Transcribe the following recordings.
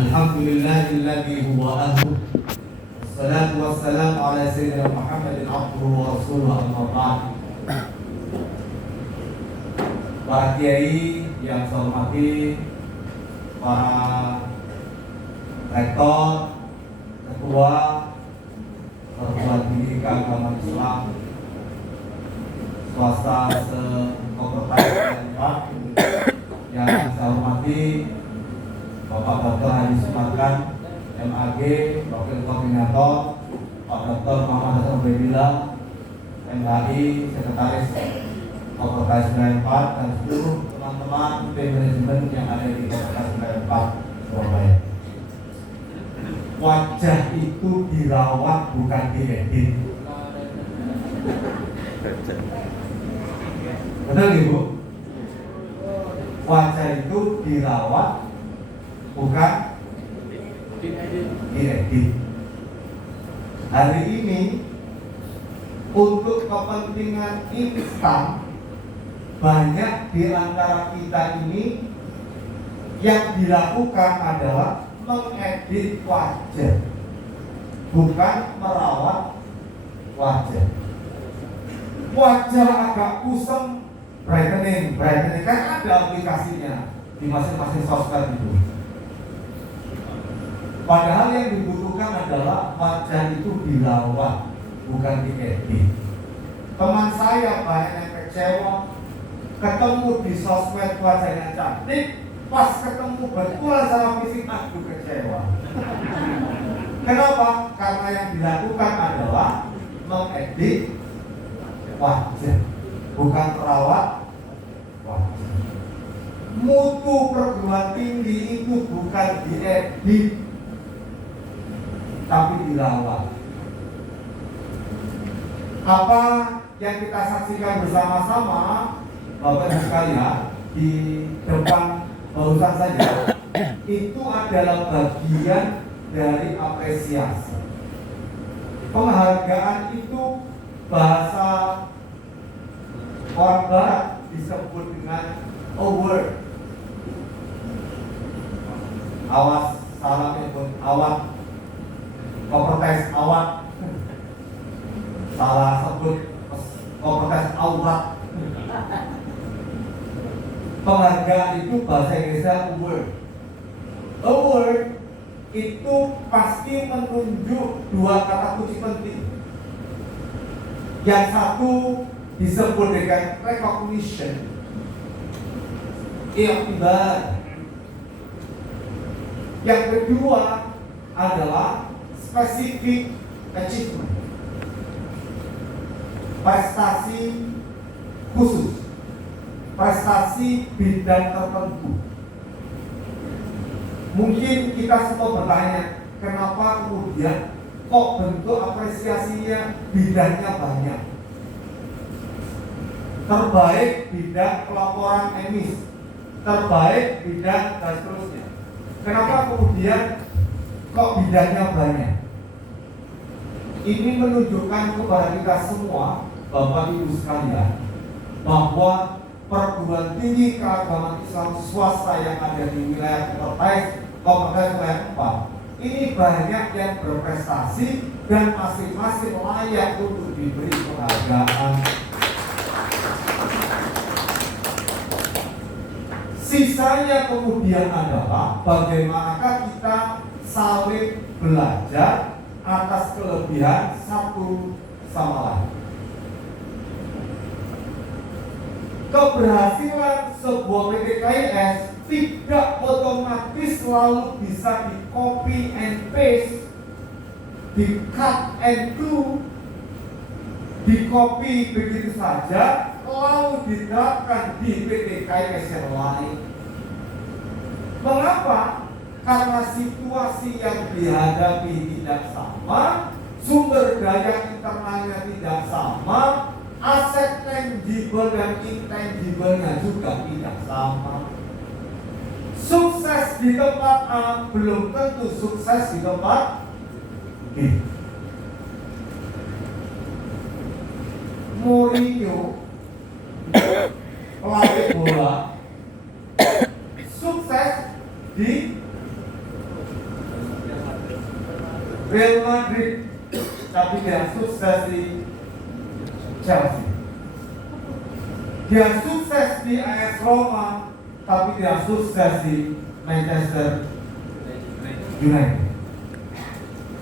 Alhamdulillahilladzi huwa ahlu. Wassalatu wassalamu ala sayyidina Muhammadin abduhu wa rasuluhu amma ba'd. Para kiai yang saya hormati, para rektor, ketua perguruan tinggi keagamaan Islam swasta se-Kabupaten yang saya hormati Bapak Dr. Haji Sumarkan, MAG, Wakil Koordinator, Pak Dr. Muhammad Hasan Ubaidillah, MHI, Sekretaris Kopertas 94, dan seluruh teman-teman tim manajemen yang ada di Kopertas 94 Surabaya. Wajah itu dirawat, bukan diedit. Betul Ibu? Wajah itu dirawat, bukan diedit. Hari ini untuk kepentingan instan, banyak di antara kita ini yang dilakukan adalah mengedit wajah, bukan merawat wajah. Wajah agak kusam, brightening kan ada aplikasinya di masing-masing sosmed itu. Padahal yang dibutuhkan adalah wajah itu dirawat, bukan diedit. Teman saya banyak yang kecewa, ketemu di sosmed wajahnya cantik, pas ketemu betul sama fisik, aduh kecewa. Kenapa? Karena yang dilakukan adalah mengedit wajah, bukan merawat wajah. Mutu perguruan tinggi itu bukan diedit, tapi dirawat. Apa yang kita saksikan bersama-sama, Bapak Ibu sekalian, di depan barusan saja, itu adalah bagian dari apresiasi. Penghargaan itu bahasa orang Barat disebut dengan award. Awas salah itu, awat. Kopertas awat, salah sebut kopertas awat. Penghargaan itu bahasa Inggrisnya award. Award itu pasti menunjuk dua kata kunci penting. Yang satu disebut dengan recognition, iktibar. Yang kedua adalah specific achievement, prestasi khusus, prestasi bidang tertentu. Mungkin kita semua bertanya, kenapa kemudian kok bentuk apresiasinya bidangnya banyak? Terbaik bidang pelaporan emis, terbaik bidang dan seterusnya. Kenapa kemudian kok bidangnya banyak? Ini menunjukkan kepada kita semua, Bapak Ibu sekalian, bahwa perguruan tinggi keagamaan Islam swasta yang ada di wilayah Kopertas wilayah 4 ini banyak yang berprestasi dan masing-masing layak untuk diberi penghargaan. Sisanya kemudian adalah bagaimanakah kita saling belajar atas kelebihan satu sama lain. Keberhasilan sebuah PTKIS tidak otomatis selalu bisa di copy and paste, di cut and do, di copy begitu saja lalu diterapkan di PTKIS yang lain. Mengapa? Karena situasi yang dihadapi tidak sama, sumber daya internalnya tidak sama, aset tangible dan intangible-nya juga tidak sama. Sukses di tempat A belum tentu sukses di tempat B. Mourinho, pelatih bola, sukses di Real Madrid tapi dia sukses di Chelsea. Dia sukses di AS Roma tapi dia sukses di Manchester United.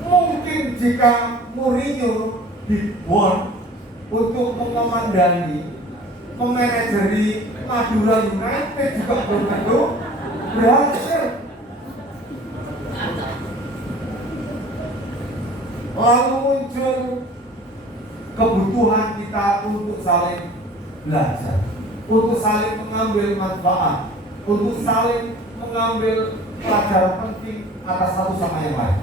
Mungkin jika Mourinho dibuat untuk mengomandangi, memanajeri Madura United juga belum tentu berhasil. Lalu muncul kebutuhan kita untuk saling belajar, untuk saling mengambil manfaat, untuk saling mengambil pelajaran penting atas satu sama yang lain.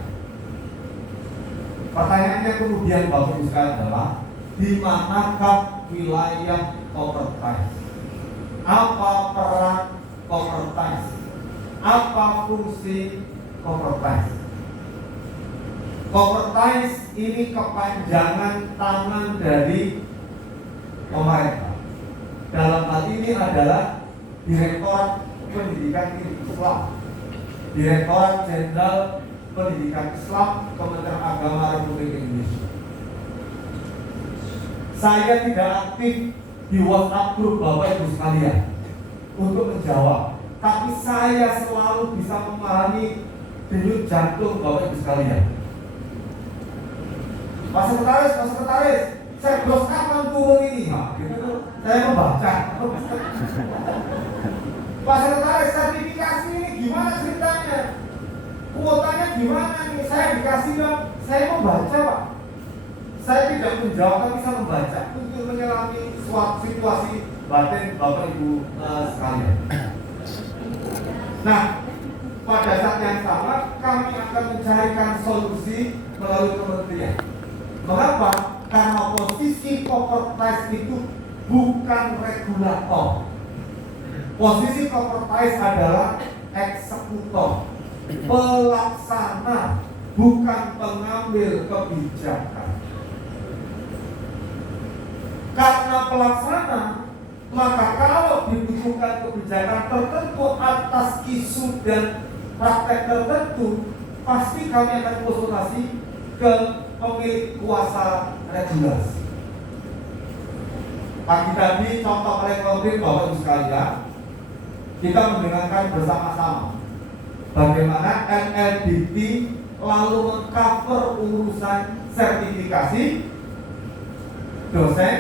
Pertanyaannya kemudian Bapak Ibu sekalian adalah, di manakah wilayah Covertise? Apa peran Covertise? Apa fungsi Covertise? Covertise ini kepanjangan tangan dari pemerintah. Dalam hal ini adalah Direktorat Pendidikan Islam, Direktorat Jenderal Pendidikan Islam, Kementerian Agama Republik Indonesia. Saya tidak aktif di WhatsApp grup Bapak Ibu sekalian untuk menjawab, tapi saya selalu bisa memahami denyut jantung Bapak Ibu sekalian. Pak Sekretaris, saya bos kapan turun ini? Gitu, saya membaca. Pak Sekretaris, sertifikasi ini gimana ceritanya? Kuotanya gimana nih? Saya dikasih dong, saya membaca Pak. Saya tidak menjawab, tapi saya membaca untuk menyelami suatu situasi batin Bapak Ibu sekalian. Nah, pada saat yang sama kami akan mencarikan solusi melalui kementerian. Mengapa? Karena posisi Covertise itu bukan regulator. Posisi Covertise adalah eksekutor, pelaksana, bukan pengambil kebijakan. Karena pelaksana, maka kalau dibutuhkan kebijakan tertentu atas isu dan praktek tertentu, pasti kami akan konsultasi ke pemilik kuasa regulasi. Pagi tadi contoh paling konkret Bapak Ibu sekalian, kita mendengarkan bersama-sama bagaimana NLBT lalu mengcover urusan sertifikasi dosen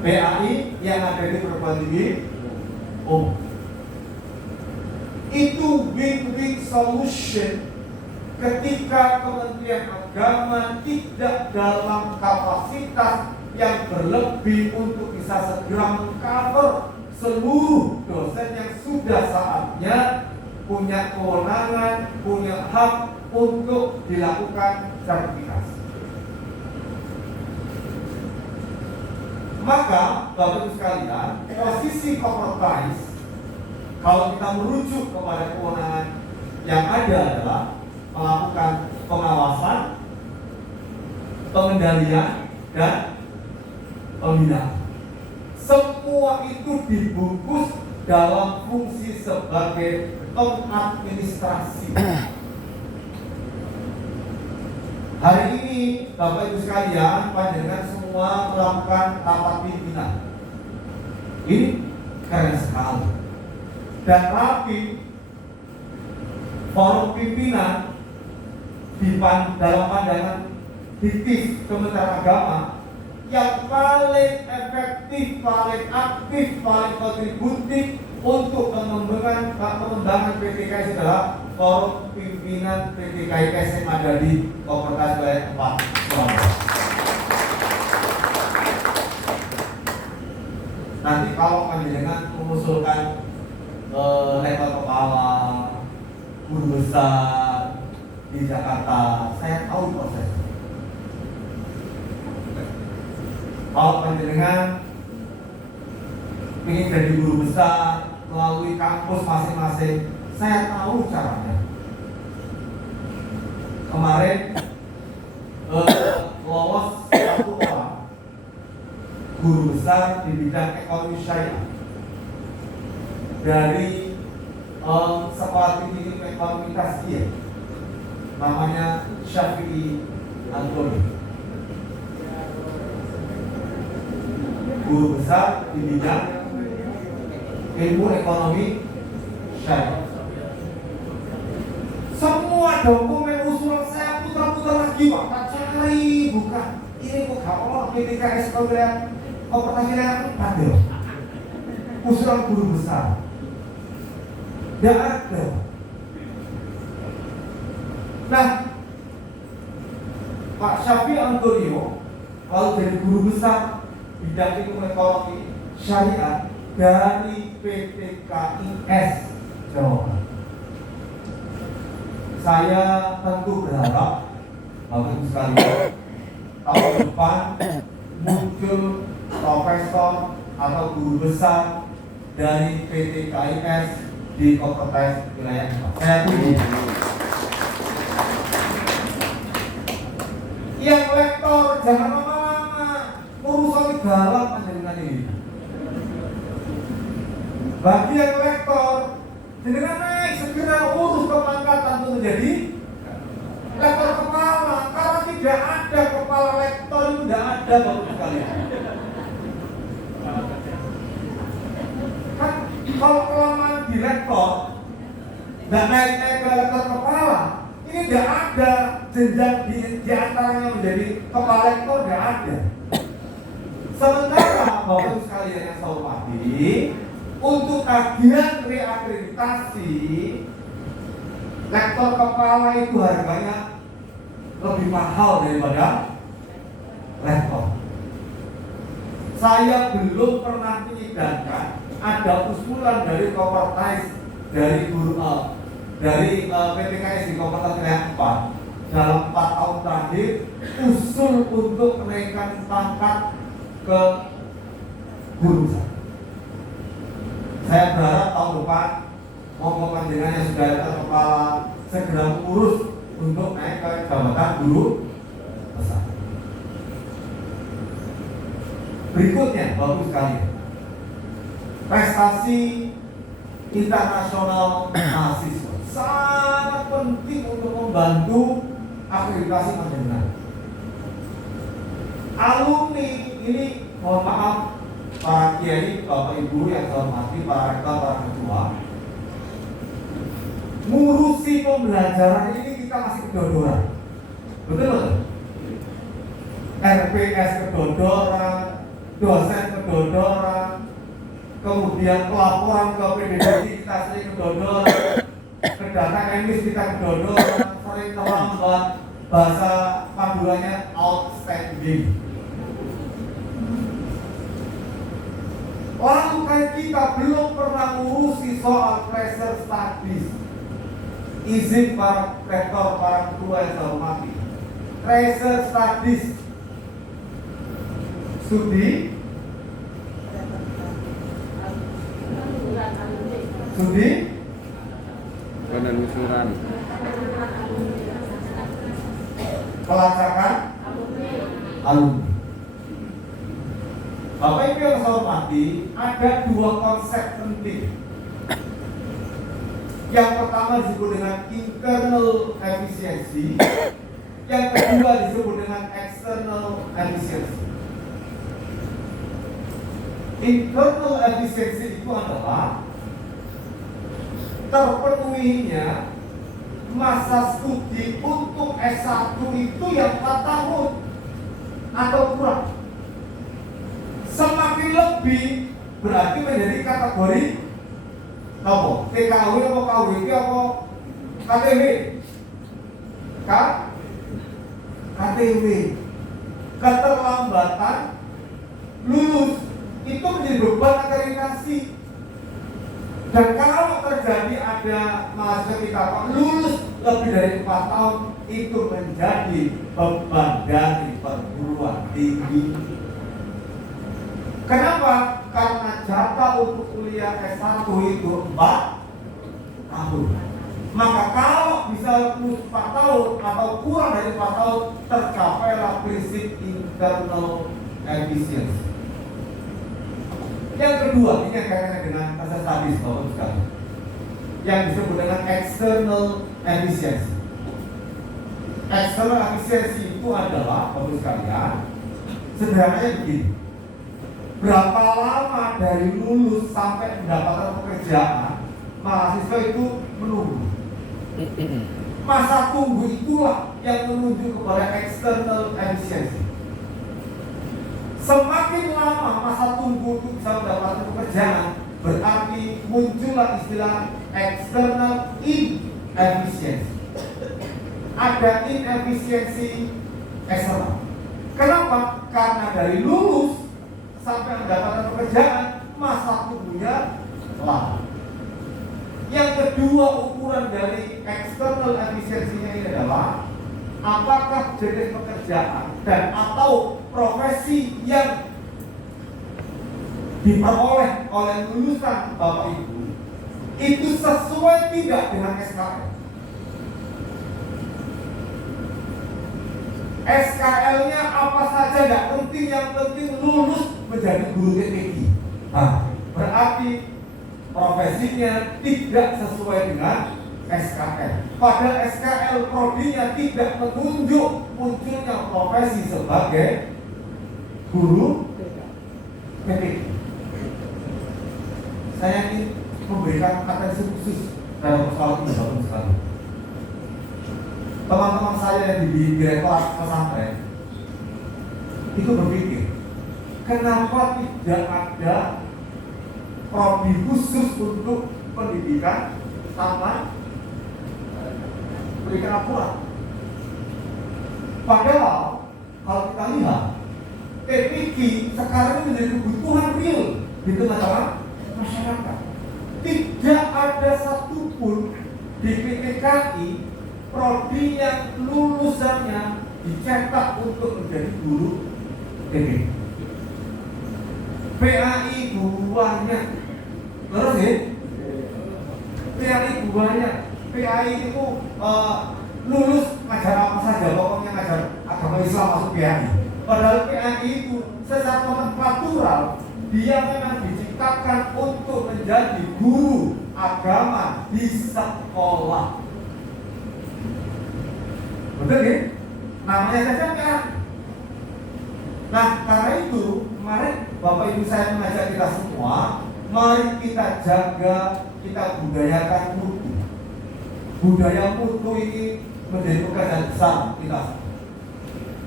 PAI yang ada di perguruan tinggi umum. Itu win-win solution ketika Kementerian Agama tidak dalam kapasitas yang berlebih untuk bisa segera mengcover seluruh dosen yang sudah saatnya punya kewenangan, punya hak untuk dilakukan sertifikasi. Maka Bapak Ibu sekalian, posisi Covertise kalau kita merujuk kepada kewenangan yang ada adalah melakukan pengawasan, pengendalian, dan pembinaan. Semua itu dibungkus dalam fungsi sebagai pengadministrasi. Hari ini Bapak Ibu sekalian, panjenengan semua melakukan rapat pimpinan. Ini keren sekali. Dan rapi forum pimpinan dalam pandangan diktif Kementerian Agama yang paling efektif, paling aktif, paling kontributif untuk pengembangan PTKS adalah forum pimpinan PTKS yang ada di Covertise wilayah 4 Surabaya. Nanti kalau panjenengan mengusulkan level kepala, guru besar di Jakarta, saya tahu proses. Kalau panjenengan ingin jadi guru besar melalui kampus masing-masing, saya tahu caranya. Kemarin lolos satu orang guru besar di bidang ekonomi syariah dari sekolah tinggi ekonomi Taskia namanya Syafi'i Antoni, guru besar di bidang ilmu ekonomi syariah. Semua dokumen usulan saya putar-putar lagi, Pak. Tak cari, bukan. Ini kok gak Allah PTKS kau pertanyaan ada. Usulan guru besar. Tidak ada. Nah, Pak Syafi'i Antonio kalau jadi guru besar bidang ilmu ekonomi syariah dari PTKIS Jawa Barat. Saya tentu berharap Bapak Ibu sekalian tahun depan muncul profesor atau guru besar dari PTKIS di kompetensi wilayah Bapak. Saya tunggu. Yang lektor jangan lama-lama, urusan galak panjenengan ini. Bagi yang lektor, jenengan naik segera urus kepangkatan untuk menjadi lektor kepala. Karena tidak ada kepala lektor itu tidak ada Bapak sekalian. Kan kalau kelamaan di lektor, tidak naik-naik ke lektor kepala, ini tidak ada jenjang di antaranya menjadi kepala lektor, tidak ada. Sementara Bapak sekalian yang saya hormati, untuk tagihan reakreditasi lektor kepala itu harganya lebih mahal daripada lektor. Saya belum pernah menyidangkan ada usulan dari kompetensi dari guru dari PTKS di Kompetensi Wilayah 4 dalam 4 tahun terakhir usul untuk kenaikan pangkat ke guru besar. Saya berharap tahun depan monggo panjenengan yang sudah ada kepala segera mengurus untuk naik ke jabatan guru besar. Berikutnya, Bapak sekalian, prestasi internasional mahasiswa sangat penting untuk membantu akreditasi panjenengan. Alumni ini, mohon maaf, para kiai, bapak ibu yang saya hormati, para rektor, para ketua, ngurusi pembelajaran ini kita masih kedodoran. Betul? RPS kedodoran, dosen kedodoran, kemudian pelaporan ke PDDI kita sering kedodoran, kedata emis kita kedodoran, sering terlambat, bahasa panduannya outstanding. Lalu kan kita belum pernah ngurusi soal pressure studies. Izin para rektor, para ketua yang saya hormati, pressure studies studi penelusuran pelacakan alumni. Bapak Ibu yang saya hormati, ada dua konsep penting. Yang pertama disebut dengan internal efficiency, yang kedua disebut dengan external efficiency. Internal efficiency itu adalah terpenuhinya masa studi untuk S1 itu yang 4 tahun atau kurang. Semakin lebih berarti menjadi kategori apa? TKW atau KWP atau KTW? KTW. Keterlambatan lulus itu menjadi beban akreditasi. Dan kalau terjadi ada mahasiswa kita lulus lebih dari 4 tahun, itu menjadi beban dari perguruan tinggi. Kenapa? Karena jatah untuk kuliah S1 itu 4 tahun. Maka kalau bisa lulus 4 tahun atau kurang dari 4 tahun, tercapailah prinsip internal efficiency. Yang kedua, ini yang kaitannya dengan pressure studies, Bapak sekalian, yang disebut dengan external efficiency. External efisiensi itu adalah, Bapak sekalian, sederhananya begini. Berapa lama dari lulus sampai mendapatkan pekerjaan, mahasiswa itu menunggu. Masa tunggu itulah yang menuju kepada external efficiency. Semakin lama masa tunggu untuk bisa mendapatkan pekerjaan, berarti muncullah istilah external inefficiency. Ada inefisiensi eksternal. Kenapa? Karena dari lulus sampai mendapatkan pekerjaan, masa tunggunya lama. Yang kedua, ukuran dari external efisiensinya ini adalah apakah jenis pekerjaan dan atau profesi yang diperoleh oleh lulusan Bapak Ibu itu sesuai tidak dengan SKL. SKL-nya apa saja nggak penting, yang penting lulus menjadi guru TPQ. Nah, berarti profesinya tidak sesuai dengan SKL. Pada SKL prodinya tidak menunjuk munculnya profesi sebagai guru TPQ. Saya ingin memberikan atensi khusus dalam persoalan ini, Bapak sekali. Teman-teman saya yang di direktorat pesantren itu berpikir, kenapa tidak ada prodi khusus untuk pendidikan tanpa pendidikan akurat? Padahal kalau kita lihat TPQ sekarang ini menjadi kebutuhan real di tengah-tengah masyarakat. Tidak ada satupun di PTKI prodi yang lulusannya dicetak untuk menjadi guru TPQ. PAI banyak, terus ya, PAI banyak. PAI itu lulus ngajar apa saja, pokoknya ngajar agama Islam masuk PAI. Padahal PAI itu secara nomenklatural dia memang diciptakan untuk menjadi guru agama di sekolah. Betul ya? Namanya saja kan. Nah, karena itu, mari Bapak Ibu saya mengajak kita semua, mari kita jaga, kita budayakan mutu. Budaya mutu ini menjadi pekerjaan besar kita.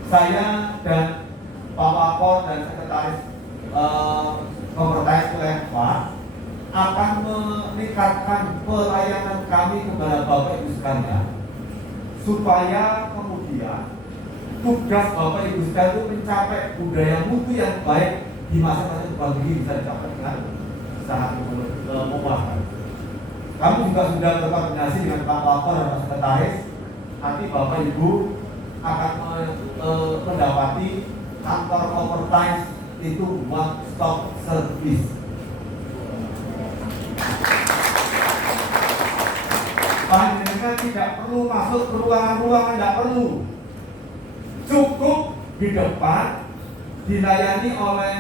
Saya dan Pak Wakor dan Sekretaris Kompetensi Lengkap akan meningkatkan pelayanan kami kepada Bapak Ibu sekalian, supaya kemudian tugas Bapak Ibu sekalian itu mencapai budaya mutu yang baik di masa-masa depan ini bisa dicapai dengan sangat memuaskan. Kami juga sudah berkoordinasi dengan Pak Wakor dan Pak Sekretaris. Nanti Bapak Ibu akan mendapati kantor Kompetensi itu one stop service. Panjenengan tidak perlu masuk ke ruangan-ruangan, tidak perlu. Cukup di depan dilayani oleh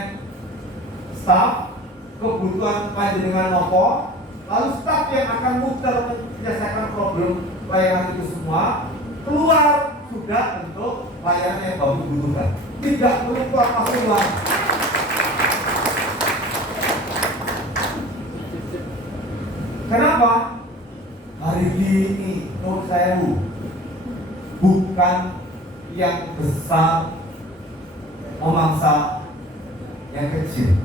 staf, kebutuhan panjenengan nopo, lalu staf yang akan muter menyelesaikan problem layanan itu semua, keluar sudah untuk layanan yang Bapak butuhkan. Tidak perlu keluar masuk ruangan. Kenapa? Hari ini menurut saya bukan yang besar memangsa yang kecil.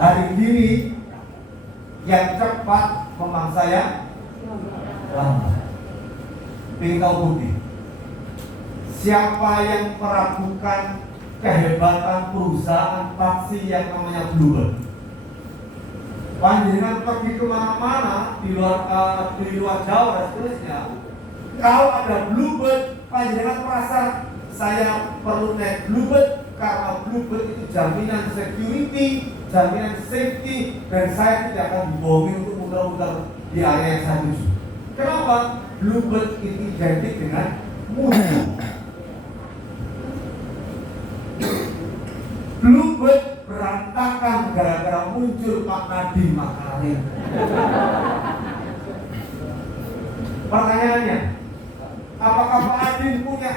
Hari ini yang cepat memangsa yang lambat. Tinggal bukti. Siapa yang meragukan kehebatan perusahaan taksi yang namanya Bluebird? Panjenengan pergi kemana-mana di luar Jawa dan seterusnya, kalau ada Bluebird, panjenengan merasa saya perlu naik Bluebird karena Bluebird itu jaminan security, jaminan safety, dan saya tidak akan dibohongi untuk muter-muter di area yang saya tuju. Kenapa? Bluebird itu identik dengan mutu. Bluebird berantakan gara-gara muncul Pak Nadiem Makarim. Pertanyaannya,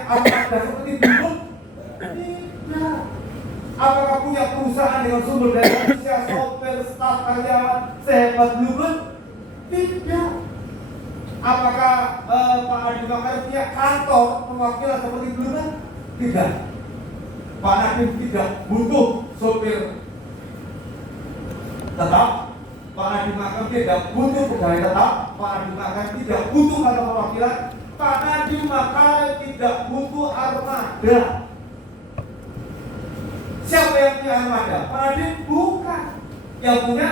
armada seperti Bluebird? Tidak. Apakah punya perusahaan dengan sumber daya manusia, sopir, staf, karyawan sehebat Bluebird? Tidak. Apakah Pak Nadiem Makarim punya kantor perwakilan seperti Bluebird? Tidak. Pak Nadiem tidak butuh sopir tetap. Pak Nadiem Makarim tidak butuh pegawai tetap. Pak Nadiem Makarim tidak butuh kantor perwakilan. Pak Nadiem Makarim tidak butuh armada. Siapa yang punya armada? Pak Nadiem bukan. Yang punya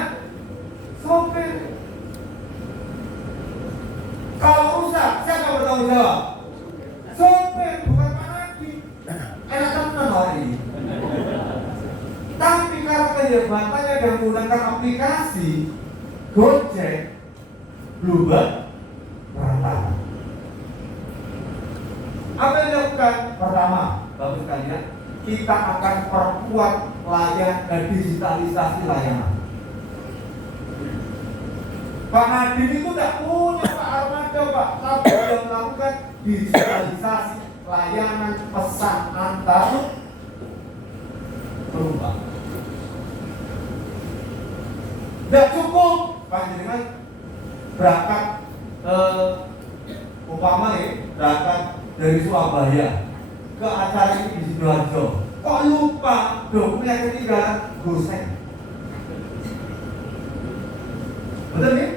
sopir. Kalau rusak, siapa bertanggung jawab? Sopir, bukan Pak Nadiem. Enak teman hari ini. Tapi karena kehebatannya dan menggunakan aplikasi Gojek, Bluebird berantakan. Apa yang dilakukan? Pertama, bagus sekalian, kita akan perkuat layanan digitalisasi layanan. Pak Nadiem itu tidak punya Pak armada, Pak, tapi dia melakukan digitalisasi layanan pesan antar penumpang. Tidak cukup panjenengan berangkat umpama berangkat dari Surabaya ke acara ini di Sidoarjo, kok lupa dokumen yang ketinggalan goseng. Betul nih?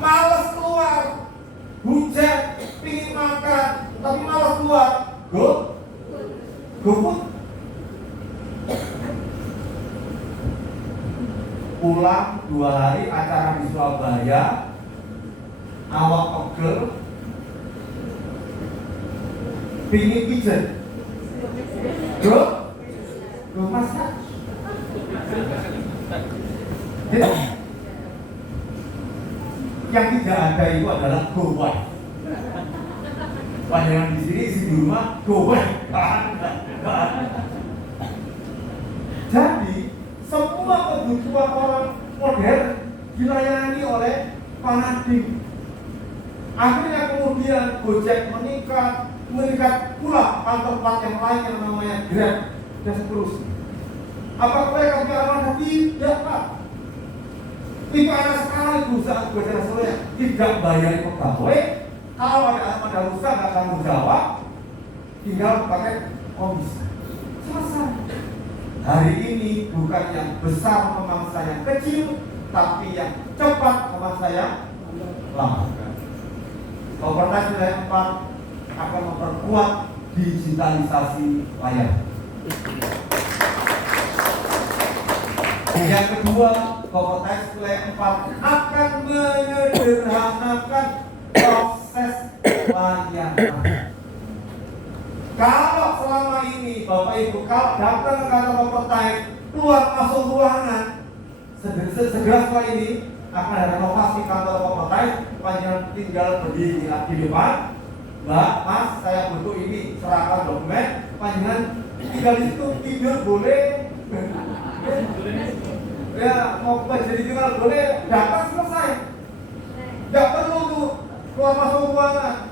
Males keluar, hujan, pingin makan, tapi males keluar, GoFood. Pulang 2 hari acara di Surabaya, awak pegel, pingin pijet, go masak. Yang tidak ada itu adalah GoWife. Panjangan di sini isi di rumah GoWife. Jadi semua kebutuhan orang modern dilayani oleh Pak Nadiem. Akhirnya kemudian Gojek meningkat pula tempat yang lain yang namanya Grab dan seterusnya. Apakah mereka punya armada? Tidak, Pak. Itu enak sekali perusahaan Gojek Surabaya tidak bayar pegawai. Kalau ada armada rusak nggak tanggung jawab, tinggal pakai komisi. Selesai. Hari ini bukan yang besar memangsa yang kecil, tapi yang cepat memangsa yang lama. Kopertas wilayah 4 akan memperkuat digitalisasi layanan. Yang kedua, Kopertas wilayah 4 akan menyederhanakan proses layanan. Kalau selama ini Bapak Ibu kalau datang ke kantor Kopertas, keluar masuk ruangan, segera setelah ini akan ada renovasi kantor Kopertas, panjenengan tinggal berdiri di depan, Mbak, Mas, saya butuh ini, serahkan dokumen, panjenengan tinggal di situ, tidur boleh, ya mau jadi tinggal boleh, datang selesai, nggak perlu tuh keluar masuk ruangan,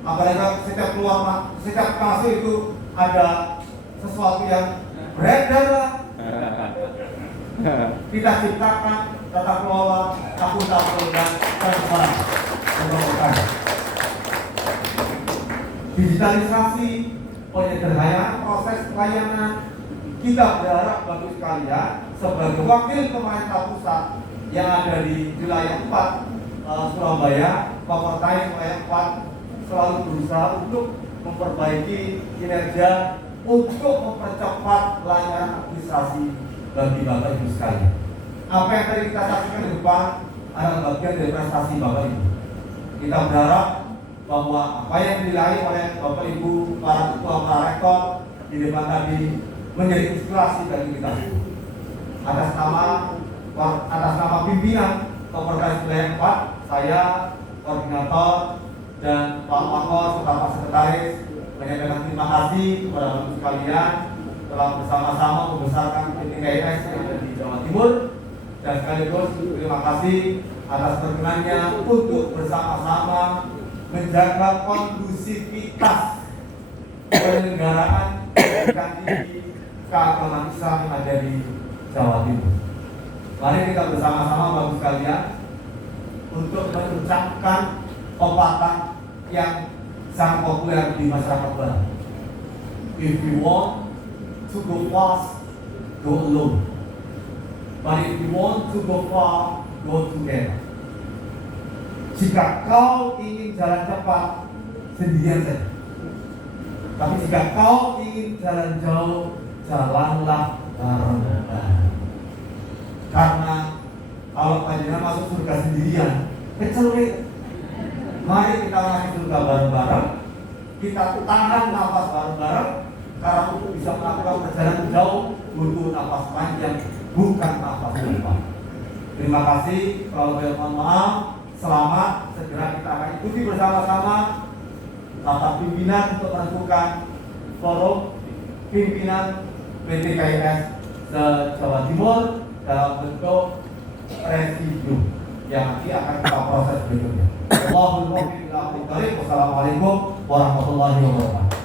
apalagi setiap kasus itu ada sesuatu yang beredar lah. Kita ciptakan tata kelola, akuntabel dan transparan. Digitalisasi, penyederhanaan proses pelayanan. Kita berharap bagi sekalian sebagai wakil pemerintah pusat yang ada di wilayah 4 Surabaya, Kopertas wilayah 4 selalu berusaha untuk memperbaiki kinerja untuk mempercepat layanan administrasi bagi Bapak Ibu sekalian. Apa yang tadi kita saksikan di depan adalah bagian dari prestasi Bapak Ibu. Kita berharap bahwa apa yang diraih oleh Bapak Ibu, para ketua, para rektor di depan tadi menjadi inspirasi bagi kita. Atas nama pimpinan Kopertas wilayah 4, saya koordinator dan Pak Wakor serta Pak Sekretaris menyampaikan terima kasih kepada Bapak Ibu sekalian telah bersama-sama membesarkan PT KIS yang ada di Jawa Timur, dan sekaligus terima kasih atas perkenannya untuk bersama-sama menjaga kondusivitas penyelenggaraan pendidikan tinggi keagamaan Islam yang ada di Jawa Timur. Mari kita bersama-sama Bapak sekalian untuk mengucapkan pepatah yang sangat populer di masyarakat barat. If you want to go fast, go alone. But if you want to go far, go together. Jika kau ingin jalan cepat, sendirian saja. Tapi jika kau ingin jalan jauh, jalanlah bareng-bareng. Karena kalau panjenengan masuk surga sendirian, kecelit. Mari kita masuk surga bareng-bareng. Kita tahan nafas bareng-bareng. Karena untuk bisa melakukan perjalanan jauh butuh nafas panjang, bukan nafas lebar. Terima kasih. Kalau mohon maaf. Selamat. Segera kita akan ikuti bersama-sama rapat pimpinan untuk menentukan forum pimpinan PTKIS se-Jawa Timur dalam bentuk review yang nanti akan kita proses berikutnya. Wassalamualaikum warahmatullahi wabarakatuh.